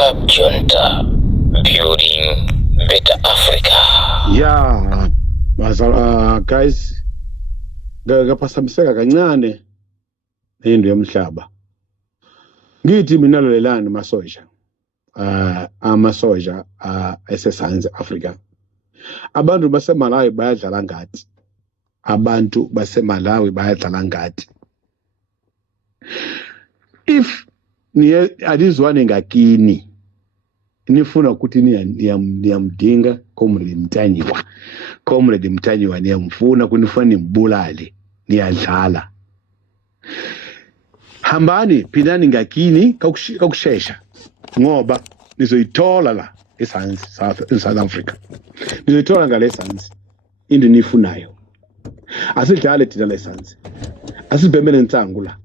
Club Junta, building better Africa. Yeah, guys, ngaphasamiseka kancane into yomhlaba. Ngithi mina lelani masoja. Amasoja eseSouth Africa. Abantu baseMalawi bayadlala ngathi. Abantu baseMalawi bayadlala ngathi. If niye alizwane ngakini nifuna ukuthi niyamdinga comrade Mtanyiwa niyamfuna kunifuna nimbulale niyadlala, hambani phindani ngakini kakushesha ngoba nizoyithola la eSouth Africa, nizoyithola ngale Sansi into nifunayo. Asidlale thina la Sansi, asibhemele intsangu la.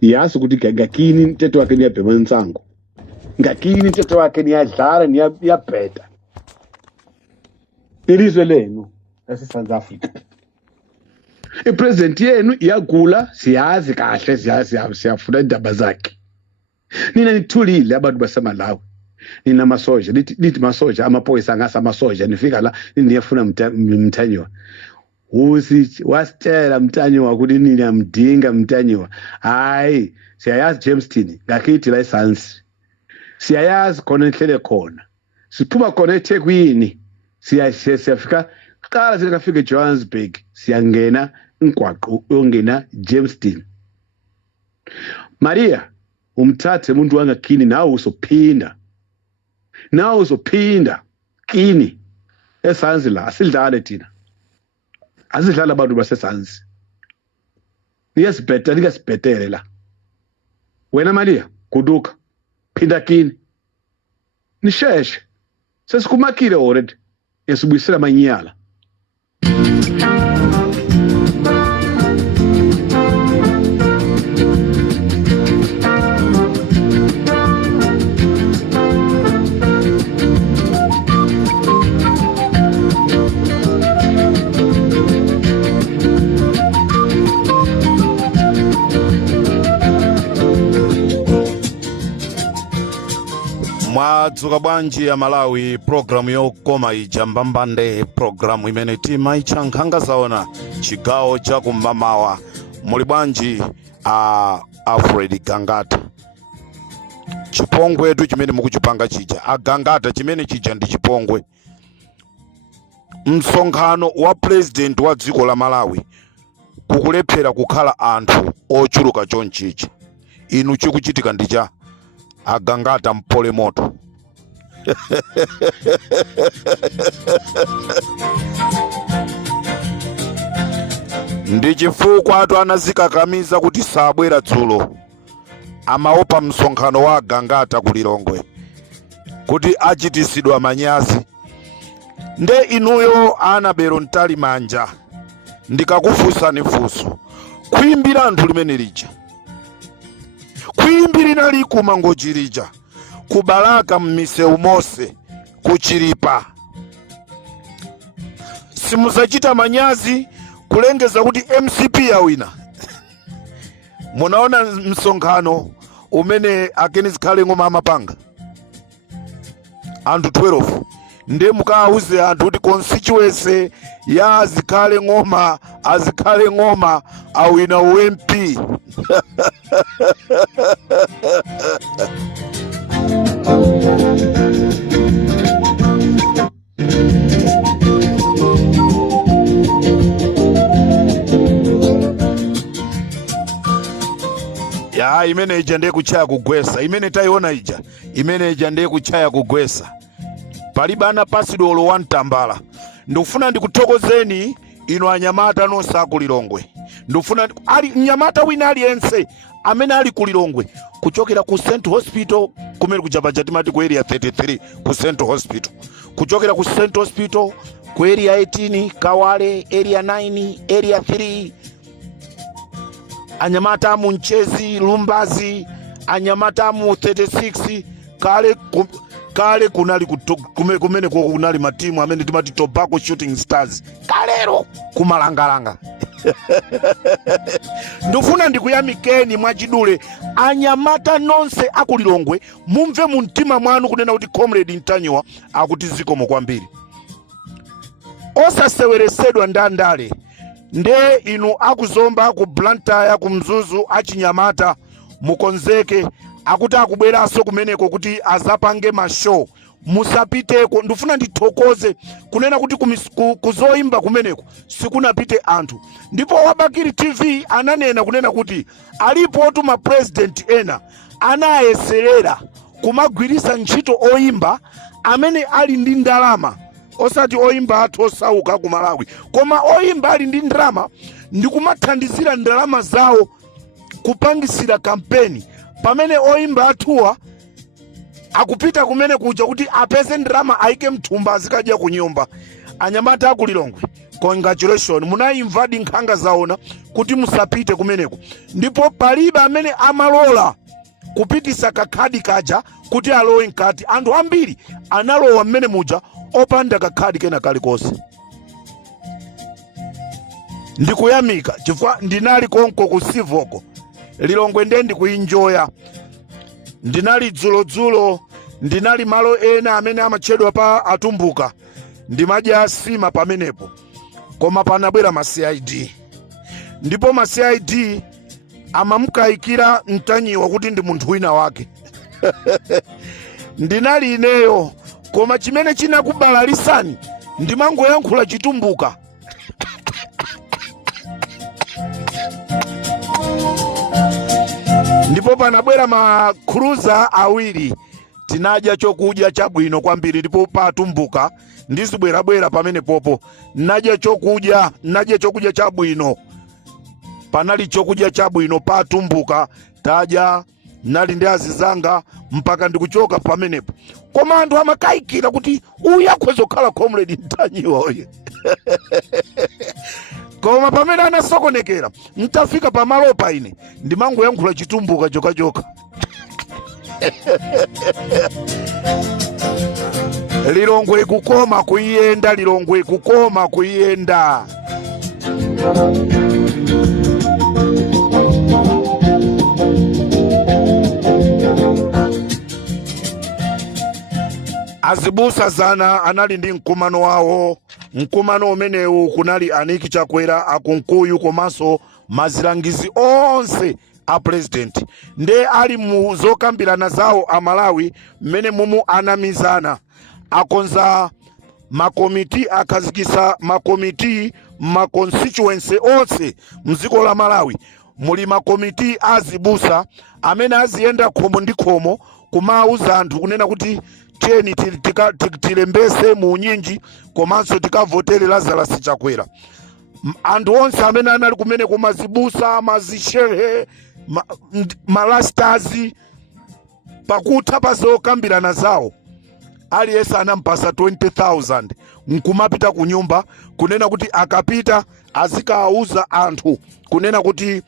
Yazi ukuthi ngakini intetho wakhe niyabhema intsangu, ngakini intetho wakhe niyadlala niyabheda. Ilizwe lenu laseSouth Africa, ipresident yenu iyagula, siyazi kahle, siyafuna indaba zakhe. Nina nithulile abantu baseMalawi, nina masoja, lithi masoja, amaphoyisa ngasamasoja, nifika la niyafuna Mtanyiwa. Wasitshela Mtanyiwa ukuthi nina mdinga Mtanyiwa. Hayi, siyayazi Jamestown ngakithi la eSansi, siyayazi khona enhlele khona, siphuma khona eThekwini, siyafika qala sikafika eJohannesburg, siyangena ingwaqo yongena Jamestown. Maria, umthathe umuntu wangakini, nawe uzophinda kini eSansi la. Asidlale thina, asidlala abantu baseSansi, nikasibhetele la. Wena Maria, guduka phinda kini nisheshe, sesikumakile already, yesibuyisela amanyala. Mwadzuka bwanji ya Malawi, programu yokoma ija mbambande, programu imene tima ichankhanga zaona chigawo cha kumamawa. Muli bwanji Alfred Gangata. Chipongwe tu chimene mukuchipanga chija, Gangata chimene chija ndi chipongwe. Msonkhano wa president wa dziko la Malawi kukulephera kukhala anthu ochuluka chonchichi. Inu chikuchitika ndicha Gangata mpole moto. Ndi chifukwa atu anazikakamiza kuti sabwera dzulo, amaopa msonkhano wa Gangata ku Lilongwe kuti achitisidwa manyazi. Nde inuyo Anabelo Ntalimanja, ndikakufunsani funso, kuimbira anthu limene lija, kuimbirina likuma ngojirija, kubalaka mmiseu mose, kuchiripa, simuzachita manyazi kulengeza kuti MCP yawina. Munaona msonkhano umene akenizikhale ngoma amapanga anthu 12, nde mukawuze anthu kuti constituency ya azikhale ngoma awina UMP. Ya imene ija ndiye kuchaya kugwesa, imene taiona ija, imene ija ndiye kuchaya kugwesa. Palibana pasidolo wantambala. Ndikufuna ndikuthokozeni inu anyamata nonse ku Lilongwe. Ndikufuna nyamata wina aliyense amene ali ku Lilongwe, kuchokera ku St Hospital kumene kujabaja timati ku area 33 ku St Hospital, kuchokera ku St Hospital ku area 18 Kawale, area 9, area 3, anyamata mu Nchezi, Lumbazi, anyamata mu 36, kale kunali kumene kunali matimu amene timati Tobacco Shooting Stars, kalero kumalangalanga. ndifuna ndikuyamikeni mwachidule anyamata nonse akulilongwe, mumve mu mtima mwanu kunena kuti Comrade Ntanyiwa akuti zikomo kwambiri. Osaseweresedwa ndandale nde inu akuzomba ku Blantyre ku Mzuzu achinyamata mukonzeke akuti akubweraso kumeneko kuti azapange mashow. Musapiteko, ndifuna ndithokoze kunena kuti kuzoimba kumeneko sikunapite anthu. Ndipo Wabakiri TV ananena kunena kuti alipo tuma president ena anayeserera kumagwirisa ntchito oimba amene ali ndi ndalama, osati oimba athu osauka ku Malawi, koma oimba ali ndi ndalama ndi kumathandizira ndalama zawo kupangisira kampeni, pamene oimba athuwa akupita kumene kuja kuti apeze ndalama aike mthumba azikadya kunyumba. Anyamata akulilongwe, congratulations, munaimvadi nkhanga zaona kuti musapite kumeneko. Ndipo palibe amene amalola kupitisa kakhadi kaja kuti alowe nkati. Anthu ambiri analowa mmene muja opanda kakhadi kena kalikonse. Ndikuyamika chifukwa ndinali konko ku Sivoko Lilongwe nde ndikuinjoya. Ndinali dzulo ndinali malo ena amene amachedwa pa atumbuka ndimadya asima pamenepo, koma panabwera ma CID. Ndipo ma CID amamukayikira Ntanyiwa kuti ndi munthu wina wake. Ndinali ineyo, koma chimene chinakubalalisani ndimangoyankhula chitumbuka. Ndipo panabwera ma cruiser awiri, tinadya chokudya chabwino kwambiri. Ndipo patumbuka ndizibwerabwera pamene popo nadya chokudya chabwino. Panali chokudya chabwino patumbuka, tadya nali ndi azizanga mpaka ndikuchoka pamenepo. Koma anthu amakayikira kuti uyu akhoza kukhala Comrade Ntanyiwa uyu. Koma pamene anasokonekera ntafika pamalo pa ine ndimangoyankhula chitumbuka joka. Lilongwe kukoma kuyenda, Lilongwe kukoma kuyenda. Azibusa zana anali ndi mkumano wawo. Mkumano umenewu kunali Aniki Chakwera, Akunkuyu komanso mazilangizi onse a president. Nde ali mu zokambirana zawo a Malawi mmene mumu anamizana akonza makomiti, akazikisa makomiti constituency onse mziko la Malawi. Muli makomiti azibusa amene aziyenda khomo ndi khomo kumauza anthu kunena kuti tiyeni tilembese mu unyinji komanso tikavotere Lazarus Chakwera. Anthu onse amene anali kumene kumazibusa, mazishehe, malastazi, pakutha pazokambirana zawo aliyense anampasa 20,000 nkumapita ku nyumba kunena kuti akapita azikauza anthu kunena kuti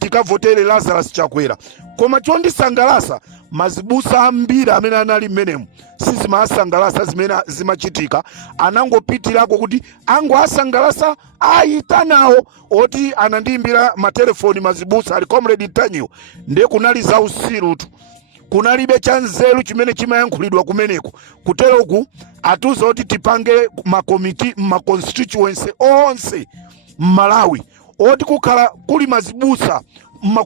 tikavotere Lazarus Chakwera. Koma chondisangalasa mazibusa ambiri amene anali mmenemu sizimasangalasa zimene zimachitika, anangopitirako kuti asangalasa ayitanawo oti anandiimbira matelefoni mazibusa ali Comrade Ntanyiwa. Nde kunali za usirutu, kunalibe chanzeru chimene chimayankhulidwa kumeneko. Kuteroku atuza oti tipange makomiti constituency onse Malawi oti kukhala kuli mazibusa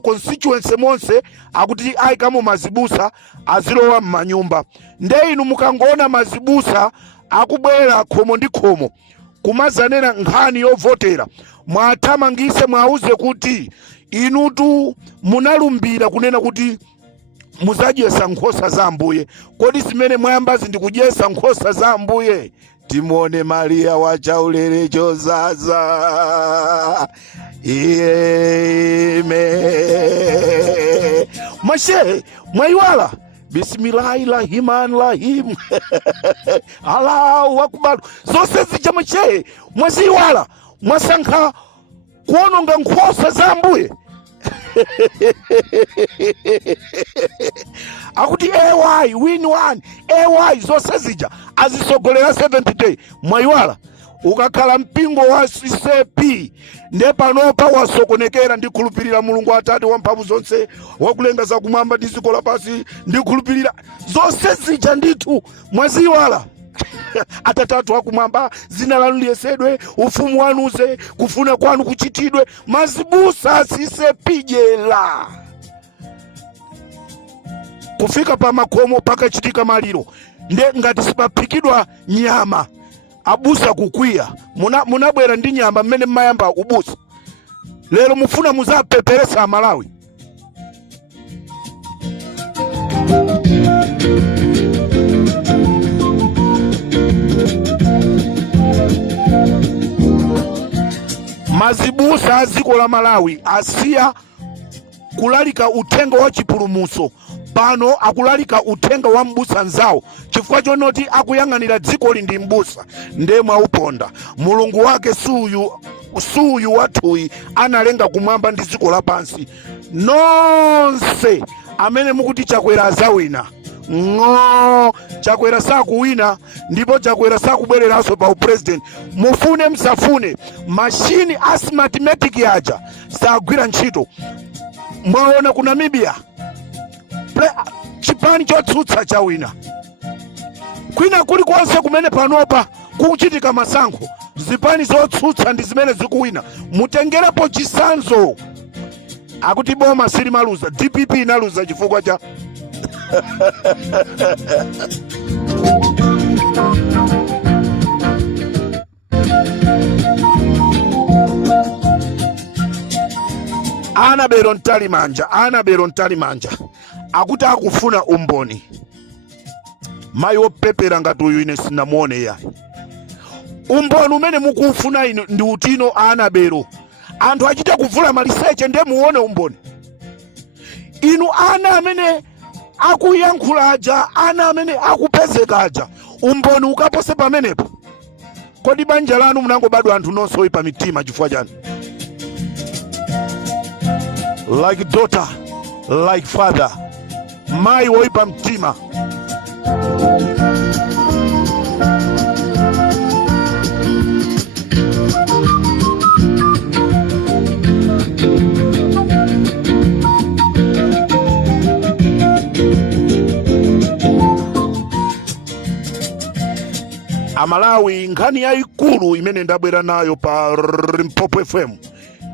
constituency monse, akuti ayikamo mazibusa azilowa m'manyumba. Nde inu mukangoona mazibusa akubwera khomo ndi khomo kumazanena nkhani yovotera, mwathamangise mwauze kuti inutu munalumbira kunena kuti muzadyesa nkhosa za Ambuye. Kodi zimene mwayambazi ndikudyesa nkhosa za Ambuye? Timone Maria wachaulere chozaza. Mashe mwaiwala Bismillahirrahmanirrahim. Allahu akbar. Zose zija mashe mwaziwala, mwasankha kuononga nkhosa za Ambuye. Akuti AY win one, AY zose zija azisogolera 70 day. Mwaiwala ukakhala mpingo wa CCP nde panopa wasokonekera. Ndikhulupirira Mulungu Atate wamphamvu zonse wakulenga zakumwamba ndi dziko lapansi, ndikhulupirira zonse zija ndithu mwaziwala. Atate athu akumwamba, dzina lanu liyesedwe, ufumu wanu uze, kufuna kwanu kuchitidwe. Mazibusa CCP jela kufika pa makomo pakachitika maliro nde ngati sipaphikidwa nyama abusa kukwiya. Munabwera ndi nyama mmene mmayamba ubusa, lero mufuna muzapeperesa Malawi. Mazibusa aziko la Malawi asiya kulalika uthenga wa chipulumuso, pano akulalika uthenga wa mbusa nzawo, chifukwa chonoti akuyang'anira dziko lindi mbusa nde mwauponda. Mulungu wake suyu wathuyi analenga kumwamba ndi dziko lapansi. Nonse amene mukuti Chakwera azawina, Chakwera sakuwina, ndipo Chakwera sakubwereranso pa upresident. Mufune msafune, mashini asmathematic yaja sagwira ntchito. Mwaona ku Namibia chipani chotsutsa chawina, kwina kulikonse kumene panopa kuchitika masankho zipani zotsutsa ndi zimene zikuwina. Mutengerepo chisanzo akuti boma silimaluza, DPP inaluza chifukwa cha Anabelo Ntalimanja akuti akufuna umboni. Mayi opepera ngati uyu ine sinamuone yayi. Umboni umene mukufuna inu ndi utino Anabelo. Anthu achita kuvula maliseche nde muone umboni. Inu ana amene akuyankhula aja, ana amene akupezeka aja, umboni ukapose pamenepo. Kodi banja lanu munangobadwa anthu nonse oyipa mitima chifukwa chani? Like daughter, like father, mayi woyipa mtima. Amalawi, nkhani yayikulu imene ndabwera nayo pa Limpopo FM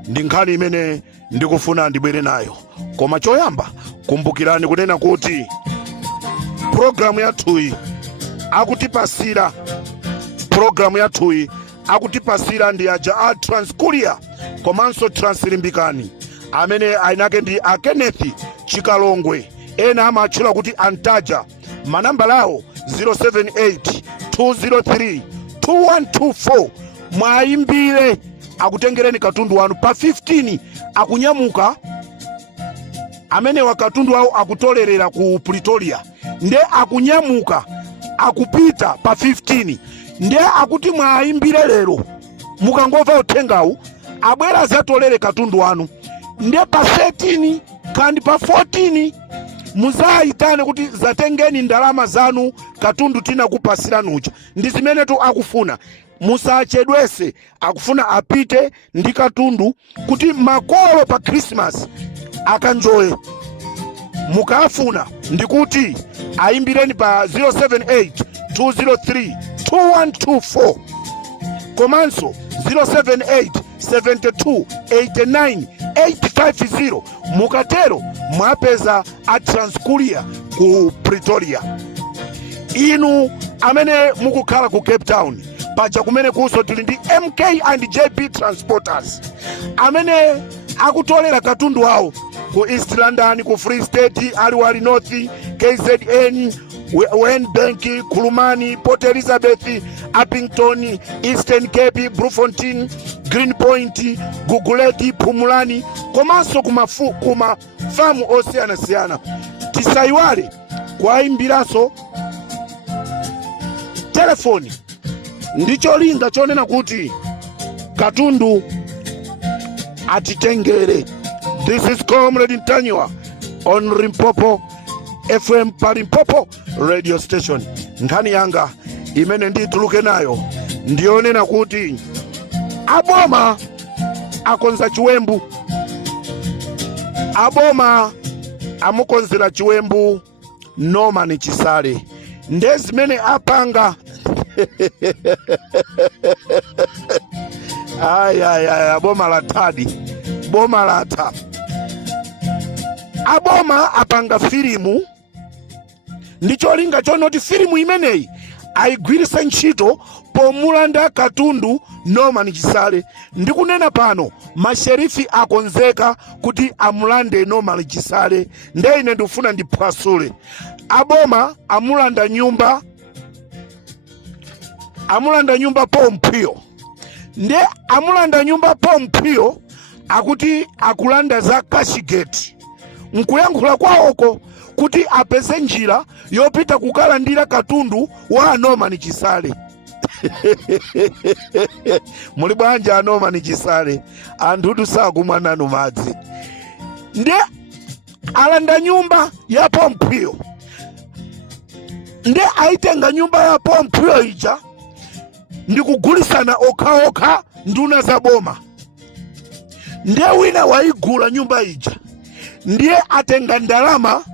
ndi nkhani imene ndikufuna ndibwere nayo. Koma choyamba kumbukirani kunena kuti programu yathuyi akutipasira ndi aja a Transkuria komanso Translimbikani amene ainake ndi a Kenneth Chikalongwe, ena amatchula kuti Antaja. Manamba lawo 078-203-2124. Mwayimbire akutengereni katundu wanu pa 15 akunyamuka. Amene wakatundu wawo akutolerera ku Pretoria nde akunyamuka akupita pa 15 nde akuti mwayimbire lero mukangova uthengawu abwera zatolere katundu wanu nde pa 13 kandi pa 14 muzayitane kuti zatengeni ndalama zanu katundu tina kupasiranuja. Ndi zimene tu akufuna, musachedwese, akufuna apite ndi katundu kuti makolo pa Christmas akanjoye. Mukafuna ndikuti ayimbireni pa 078-203-2124 komanso 078-7289-850. mukatero mwapeza a Transkuria ku Pretoria. Inu amene mukukhala ku Cape Town paja kumene kuso tili ndi MK and JP Transporters amene akutolera katundu wawo ku East London, ku Free State, Aliwali North, KZN, Wynbank, Kulumani, Port Elizabeth, Uppington, Eastern Cape, Bloemfontein, Greenpoint, Guguletti, Pumulani, komanso kuma famu osiyana. Tisaiwale kwayimbiraso telefoni ndicho linga chonena kuti katundu atitengere. This is Comrade Ntanywa on Limpopo FM pa Limpopo radio station. Nkhani yanga imene ndituluke nayo ndionena kuti aboma akonza chiwembu, aboma amukonzera chiwembu Norman Chisale nde zimene apanga aya boma la tadi, boma la ta aboma apanga filimu ndicholinga chonoti filimu imeneyi ayigwiritsa ntchito pomulanda katundu Norman Chisale. Ndikunena pano masherifi akonzeka kuti amulande Norman Chisale, nde ine ndifuna ndiphwasule. Aboma amulanda nyumba Pompeo, nde amulanda nyumba Pompeo akuti akulanda za Kashigate, nkuyankhula kwawoko kuti apeze njira yopita kukalandira katundu wa Norman Chisale. Muli bwanji Norman Chisale, anthu sakumwa nanu madzi. Nde alanda nyumba ya Pompeo, nde aitenga nyumba ya Pompeo ija ndikugulisana okha nduna za boma. Nde wina waigula nyumba ija ndiye atenga ndalama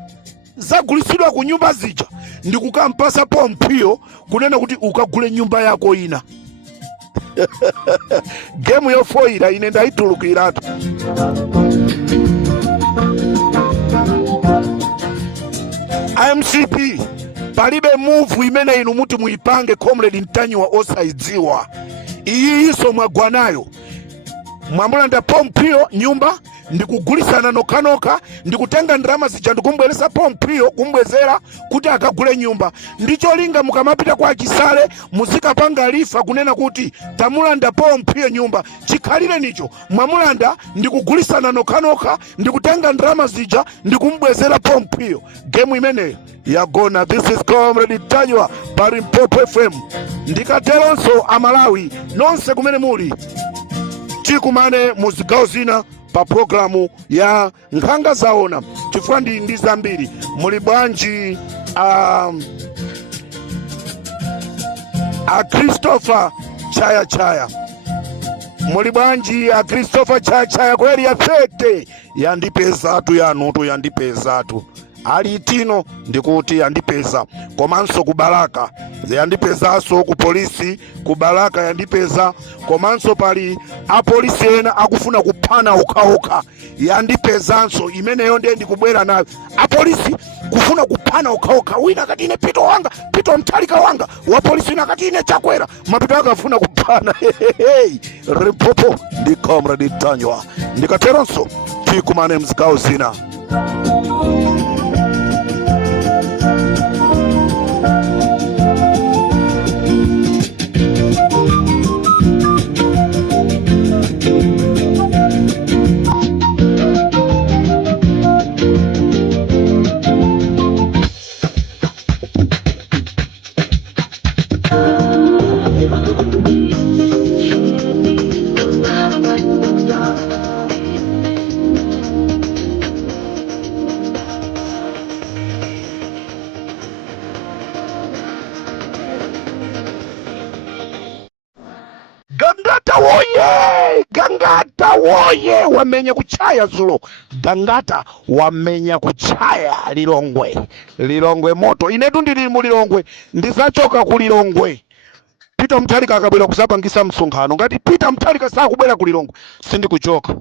zagulisidwa ku nyumba zija ndikukampasa Pompeo kunena kuti ukagule nyumba yako ina. Game yofoira ine ndaitulukiratu. MCP palibe move imene inu muti muipange Comrade Ntanywa osaidziwa. Iyi iso mwagwanayo. Mwamulanda Pompeo nyumba ndikugulisana nokanoka, ndikutenga ndalama zija ndikumbweresa Pompeo kumbwezera kuti akagule nyumba. Ndicholinga mukamapita kwa Chisale muzikapanga lifa kunena kuti tamulanda Pompeo nyumba. Chikhalire nicho mwamulanda ndikugulisana nokanoka, ndikutenga ndalama zija ndikumbwezera Pompeo. Game imeneyo yagona. This is Comrade Ntanywa pari Mpopo FM. Ndikateronso Amalawi nonse kumene muli tikumane muzigawo zina pa programu ya Nkhanga Zaona chifukwa ndi zambiri. Muli bwanji Christopher Chaya, muli bwanji Christopher Chaya kweli yafete yandipezatu yanutu yandipezatu ali tino ndikuti yandipeza komanso kubalaka yandipezaso ku polisi kubalaka yandipeza komanso pali apolisi ena akufuna kuphana okhaokha yandipezanso imeneyo ndiye ndikubwera nayo apolisi kufuna kuphana okhaokha wina kati ine Pito Mtalika wanga wa polisi na kati ine Chakwera mapito akafuna kuphana. Rimpopo ndi Comrade Ntanywa ndikateronso tikumane mzigawo zina. Gangata woye wamenya kuchaya zulo. Gangata wamenya kuchaya Lilongwe moto inetu ndili mu Lilongwe ndizachoka ku Lilongwe. Peter Mtalika akabwera kusapangisa msonkhano ngati Peter Mtalika sakubwera ku Lilongwe sindikuchoka.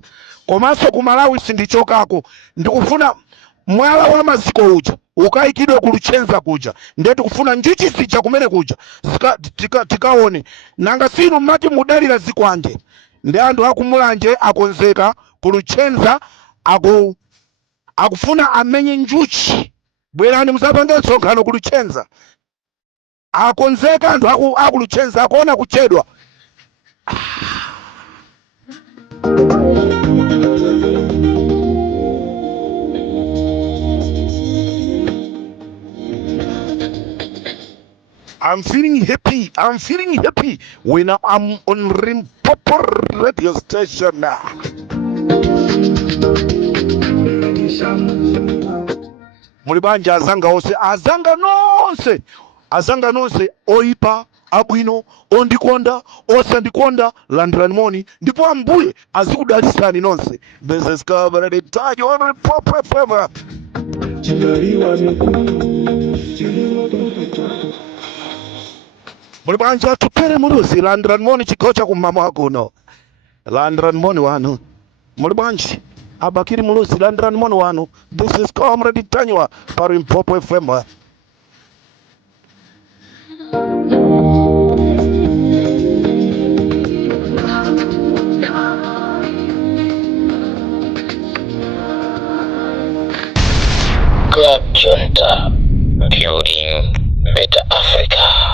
Komanso ku Malawi sindichokako. Ndikufuna mwala wa maziko uja ukayikidwe kuluchenza kuja ndetu kufuna njuchi zija kumene kuja tikaone nanga sinu mati mudalira zikwanje ndi anthu akumulanje akonzeka kuluchenza akufuna amenye njuchi. Bwerani musapange msonkhano kuluchenza akonzeka anthu akuluchenza akuona kuchedwa. I'm feeling happy when I'm on Rimpopo radio station now. Mulibanja azanga nonse oipa abwino, ondikonda, osandikonda, landirani moni, ndipo Ambuye azikudalisani nonse. This is Covenant Time on Pop FM. Muli bwanji tupere mulusi, landirani moni chikocha kumama kuno. Landirani moni wanu. Muli bwanji abakiri mulusi, landirani moni wanu. This is Comrade Tanywa parim Pop FM. Club Junta, building better Africa.